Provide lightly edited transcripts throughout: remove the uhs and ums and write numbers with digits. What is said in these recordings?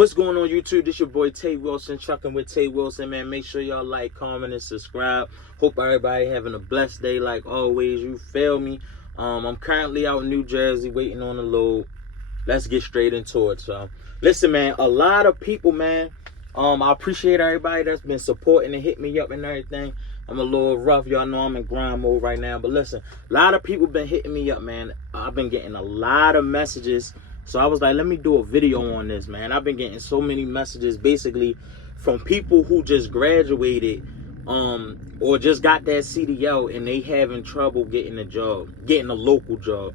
What's going on, YouTube? This your boy Tay Wilson, trucking with Tay Wilson, man. Make sure y'all like, comment, and subscribe. Hope everybody having a blessed day like always. You feel me? I'm currently out in New Jersey waiting on the load. Let's get straight into it. So listen, man, a lot of people, man, I appreciate everybody that's been supporting and hitting me up and everything. I'm a little rough, y'all know I'm in grind mode right now, but listen, a lot of people been hitting me up, man. I've been getting a lot of messages. So I was like, let me do a video on this, man. I've been getting so many messages basically from people who just graduated or just got that CDL and they having trouble getting a job, getting a local job.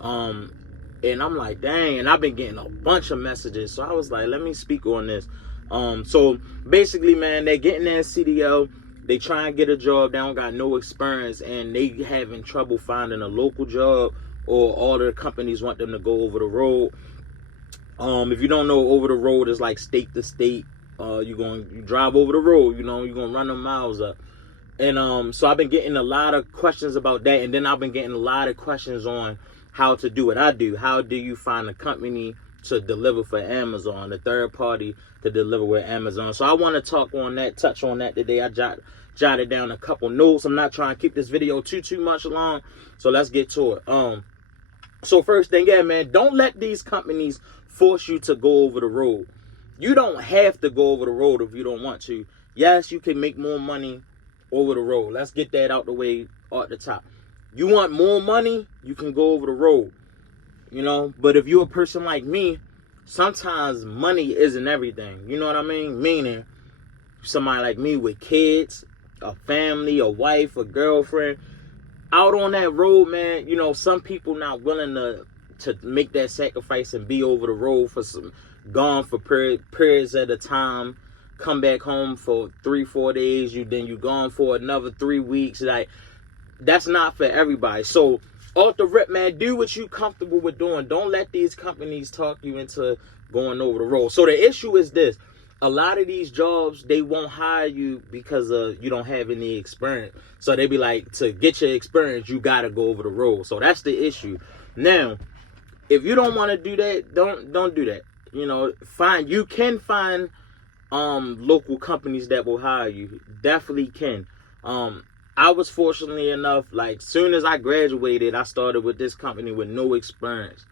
And I'm like, dang, and I've been getting a bunch of messages. So I was like, let me speak on this. So basically, man, they're getting that CDL. They try and get a job. They don't got no experience and they having trouble finding a local job, or all the companies want them to go over the road. If you don't know, over the road is like state to state. You drive over the road, you know, you're gonna run them miles up. And so I've been getting a lot of questions about that, and then I've been getting a lot of questions on how to do what I do. How do you find a company to deliver for Amazon, a third party to deliver with Amazon? So I want to talk on that, touch on that today. I jotted down a couple notes. I'm not trying to keep this video too much long, so let's get to it. So first thing, yeah, man, don't let these companies force you to go over the road. You don't have to go over the road if you don't want to. Yes, you can make more money over the road. Let's get that out the way at the top. You want more money, you can go over the road, you know. But if you're a person like me, sometimes money isn't everything. You know what I mean? Meaning, somebody like me with kids, a family, a wife, a girlfriend, out on that road, man, you know, some people not willing to make that sacrifice and be over the road for gone for periods at a time, come back home for 3-4 days, then you gone for another 3 weeks. Like, that's not for everybody. So off the rip, man, do what you comfortable with doing. Don't let these companies talk you into going over the road. So the issue is this: a lot of these jobs, they won't hire you because you don't have any experience. So they be like, to get your experience, you got to go over the road. So that's the issue. Now, if you don't want to do that, don't do that. You know, you can find local companies that will hire you. Definitely can. I was fortunately enough, like, soon as I graduated, I started with this company with no experience.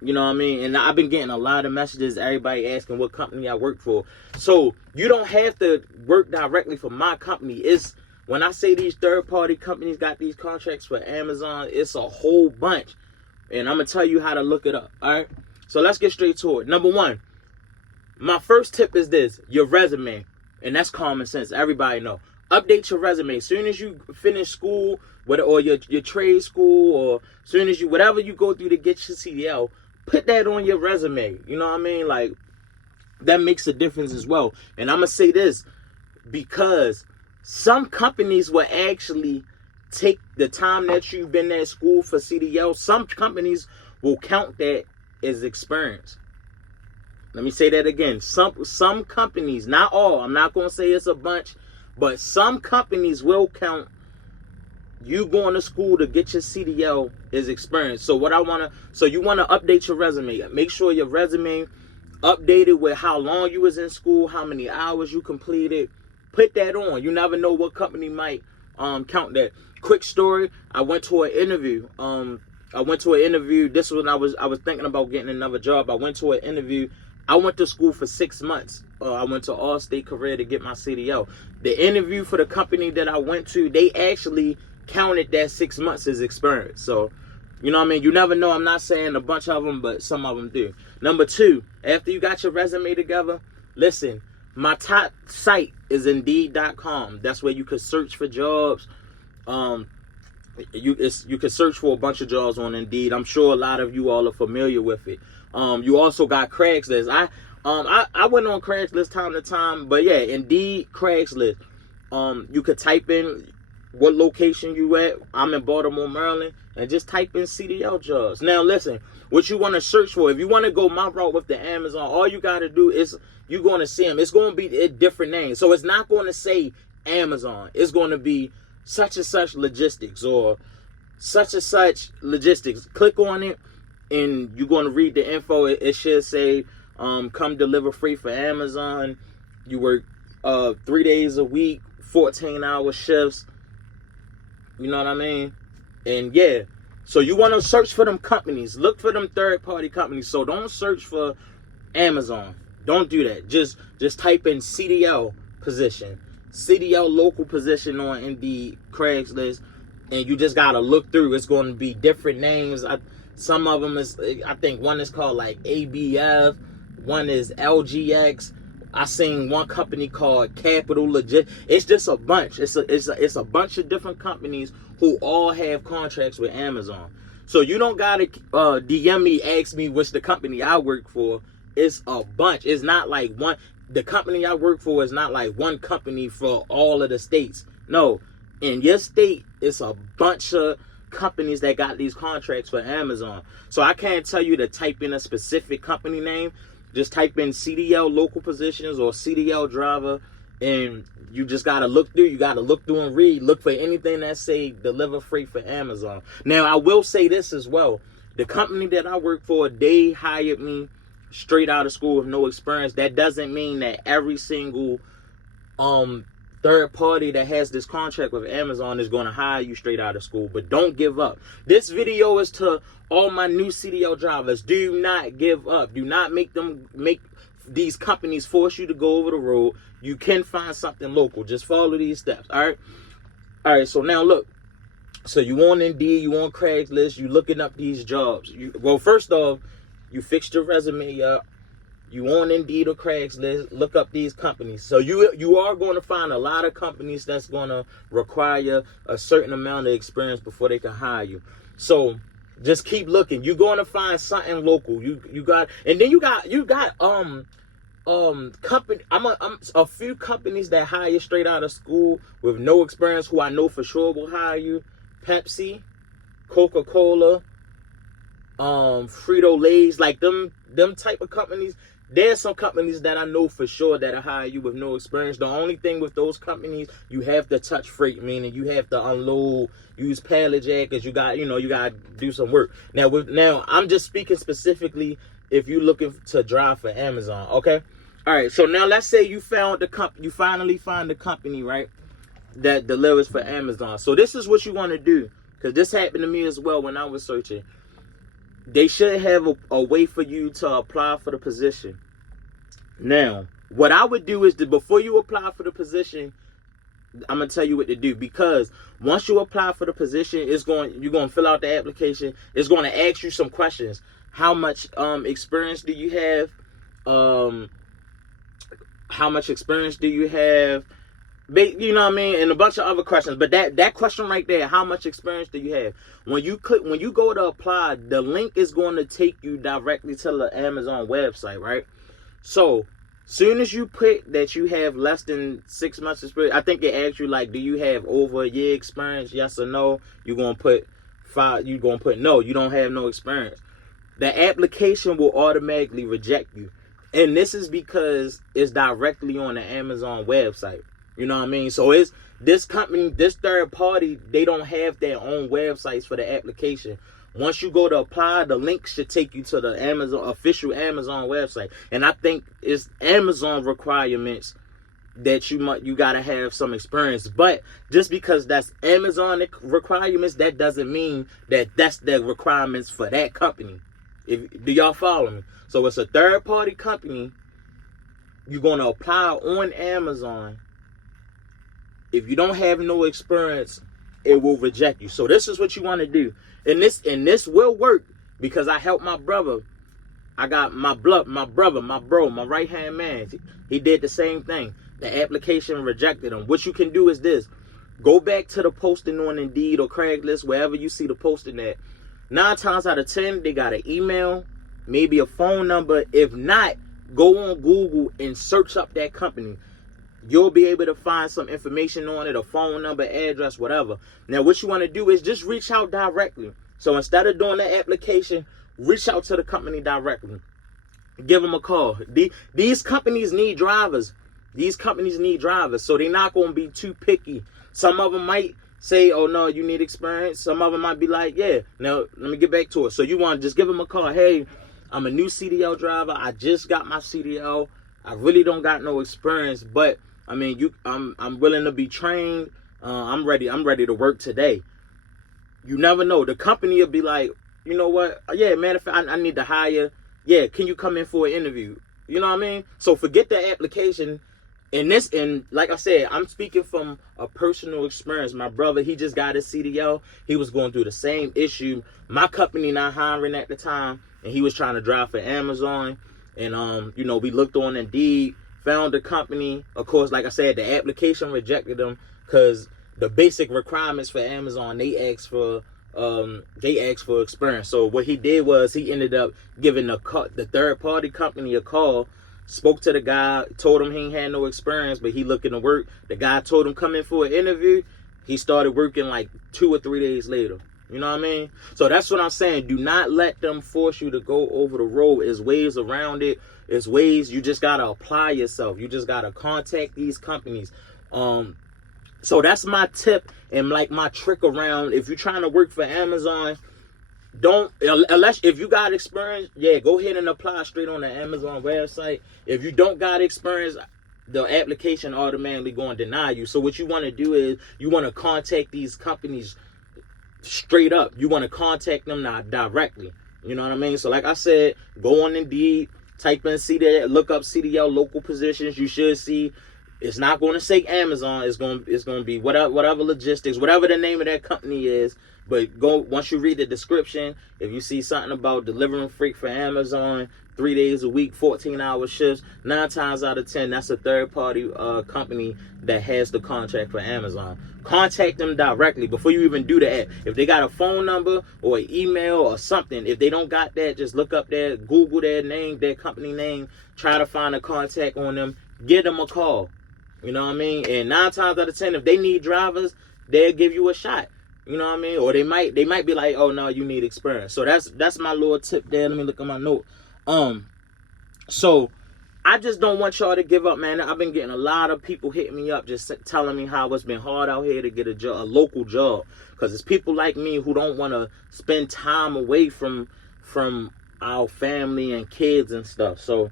You know what I mean? And I've been getting a lot of messages, everybody asking what company I work for. So you don't have to work directly for my company. It's, when I say these third-party companies got these contracts for Amazon, it's a whole bunch. And I'm going to tell you how to look it up, all right? So let's get straight to it. Number one, my first tip is this: your resume. And that's common sense. Everybody know. Update your resume. As soon as you finish school, or your trade school, or as soon as whatever you go through to get your CDL, put that on your resume. You know what I mean? Like, that makes a difference as well. And I'm going to say this, because some companies will actually take the time that you've been at school for CDL. Some companies will count that as experience. Let me say that again. Some companies, not all, I'm not going to say it's a bunch, but some companies will count you going to school to get your CDL is experience. So you want to update your resume. Make sure your resume updated with how long you was in school, how many hours you completed. Put that on. You never know what company might count that. Quick story: I went to an interview. This was when I was thinking about getting another job. I went to an interview. I went to school for 6 months. I went to All-State Career to get my CDL. The interview for the company that I went to, they actually counted that 6 months as experience. So, you know what I mean? You never know. I'm not saying a bunch of them, but some of them do. Number two, after you got your resume together, listen, my top site is Indeed.com. That's where you can search for jobs. You can search for a bunch of jobs on Indeed. I'm sure a lot of you all are familiar with it. You also got Craigslist. I went on Craigslist time to time, but yeah, Indeed, Craigslist. You could type in what location you at. I'm in Baltimore, Maryland, and just type in CDL jobs. Now listen, what you want to search for, if you want to go my route with the Amazon, all you got to do is, you're going to see them. It's going to be a different name. So it's not going to say Amazon. It's going to be such and such logistics, or such and such logistics. Click on it and you're going to read the info. It should say come deliver free for Amazon. You work 3 days a week, 14-hour shifts. You know what I mean? And yeah, so you want to search for them companies. Look for them third-party companies. So don't search for Amazon. Don't do that. Just type in CDL position, CDL local position on Indeed, Craigslist, and you just gotta look through. It's going to be different names. Some of them is, I think one is called like ABF, one is LGX. I seen one company called Capital Legit. It's just a bunch. It's a bunch of different companies who all have contracts with Amazon. So you don't gotta DM me, ask me which the company I work for. It's a bunch. It's not like one. The company I work for is not like one company for all of the states. No, in your state, it's a bunch of companies that got these contracts for Amazon. So I can't tell you to type in a specific company name. Just type in CDL local positions or CDL driver, and you just gotta look through. You gotta look through and read. Look for anything that say deliver free for Amazon. Now I will say this as well. The company that I work for, they hired me straight out of school with no experience. That doesn't mean that every single third party that has this contract with Amazon is going to hire you straight out of school. But don't give up. This video is to all my new CDL drivers. Do not give up. Do not make these companies force you to go over the road. You can find something local. Just follow these steps. All right. So now look. So you on Indeed, you on Craigslist, you looking up these jobs. Well, first off, you fixed your resume up. You on Indeed or Craigslist, look up these companies. So you are going to find a lot of companies that's going to require a certain amount of experience before they can hire you. So just keep looking. You're going to find something local. You got, and then you got company. I'm a few companies that hire straight out of school with no experience who I know for sure will hire you. Pepsi, Coca-Cola, Frito-Lay's, like them type of companies. There's some companies that I know for sure that'll hire you with no experience. The only thing with those companies, you have to touch freight, meaning you have to unload, use pallet jackets. You got to do some work. Now I'm just speaking specifically if you're looking to drive for Amazon, okay? All right, so now let's say you finally find the company, right, that delivers for Amazon. So this is what you want to do, because this happened to me as well when I was searching. They should have a way for you to apply for the position. Now, what I would do is before you apply for the position, I'm gonna tell you what to do, because once you apply for the position, you're gonna fill out the application. It's gonna ask you some questions. How much experience do you have? How much experience do you have? You know what I mean? And a bunch of other questions. But that question right there, how much experience do you have? When you go to apply, the link is going to take you directly to the Amazon website, right? So, soon as you put that you have less than 6 months experience, I think it asks you, like, do you have over a year experience? Yes or no? You're going to put 5. You're going to put no. You don't have no experience. The application will automatically reject you. And this is because it's directly on the Amazon website. You know what I mean? So it's this company, this third party, they don't have their own websites for the application. Once you go to apply, the link should take you to the official Amazon website. And I think it's Amazon requirements that you gotta have some experience. But just because that's Amazon requirements, that doesn't mean that that's the requirements for that company. Do y'all follow me? So it's a third party company. You're gonna apply on Amazon. If you don't have no experience, it will reject you. So this is what you want to do. And this will work because I helped my brother. I got my bro, my right-hand man. He did the same thing. The application rejected him. What you can do is this. Go back to the posting on Indeed or Craigslist, wherever you see the posting at. 9 times out of 10, they got an email, maybe a phone number. If not, go on Google and search up that company. You'll be able to find some information on it, a phone number, address, whatever. Now, what you want to do is just reach out directly. So instead of doing the application, reach out to the company directly. Give them a call. These companies need drivers. These companies need drivers. So they're not going to be too picky. Some of them might say, oh, no, you need experience. Some of them might be like, yeah. Now, let me get back to it. So you want to just give them a call. Hey, I'm a new CDL driver. I just got my CDL. I really don't got no experience, but I mean, I'm willing to be trained. I'm ready to work today. You never know. The company will be like, you know what? Yeah, man, if I need to hire, yeah, can you come in for an interview? You know what I mean? So forget the application. And like I said, I'm speaking from a personal experience. My brother, he just got his CDL. He was going through the same issue. My company not hiring at the time, and he was trying to drive for Amazon. And you know, we looked on Indeed, found the company. Of course, like I said, the application rejected him because the basic requirements for Amazon, they ask for experience. So what he did was he ended up giving the third party company a call, spoke to the guy, told him he ain't had no experience, but he looking to work. The guy told him come in for an interview. He started working like 2 or 3 days later. You know what I mean? So that's what I'm saying. Do not let them force you to go over the road. There's ways around it. There's ways. You just gotta apply yourself. You just gotta contact these companies. So that's my tip and like my trick around. If you're trying to work for Amazon, if you got experience, yeah, go ahead and apply straight on the Amazon website. If you don't got experience, the application automatically going to deny you. So what you want to do is you want to contact these companies straight up. You want to contact them now directly. You know what I mean? So like I said, go on Indeed, type in CDL, look up CDL local positions. You should see. It's not going to say Amazon. It's going to be whatever logistics, whatever the name of that company is. But once you read the description, if you see something about delivering freight for Amazon, 3 days a week, 14-hour shifts, 9 times out of 10, that's a third-party company that has the contract for Amazon. Contact them directly before you even do the app. If they got a phone number or an email or something, if they don't got that, just look up Google their name, their company name, try to find a contact on them, give them a call. You know what I mean? And 9 times out of 10, if they need drivers, they'll give you a shot. You know what I mean? Or they might be like, oh no, you need experience. So that's my little tip there. Let me look at my note. So I just don't want y'all to give up, man. I've been getting a lot of people hitting me up just telling me how it's been hard out here to get a local job. Because it's people like me who don't want to spend time away from our family and kids and stuff. So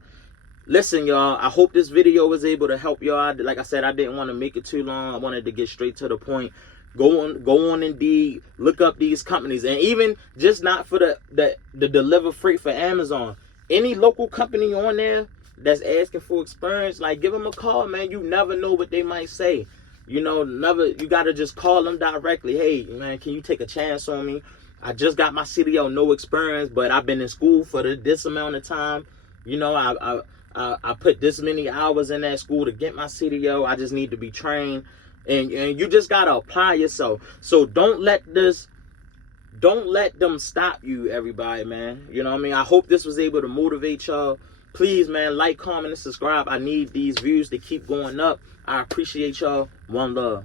listen, y'all, I hope this video was able to help y'all. Like I said, I didn't want to make it too long. I wanted to get straight to the point. Go on Indeed, look up these companies, and even just not for the deliver freight for Amazon. Any local company on there that's asking for experience, like give them a call, man. You never know what they might say. You know, you gotta just call them directly. Hey, man, can you take a chance on me? I just got my CDL, no experience, but I've been in school for this amount of time. You know, I put this many hours in that school to get my CDL. I just need to be trained. And you just gotta apply yourself. So don't let them stop you, everybody, man. You know what I mean? I hope this was able to motivate y'all. Please, man, like, comment, and subscribe. I need these views to keep going up. I appreciate y'all. One love.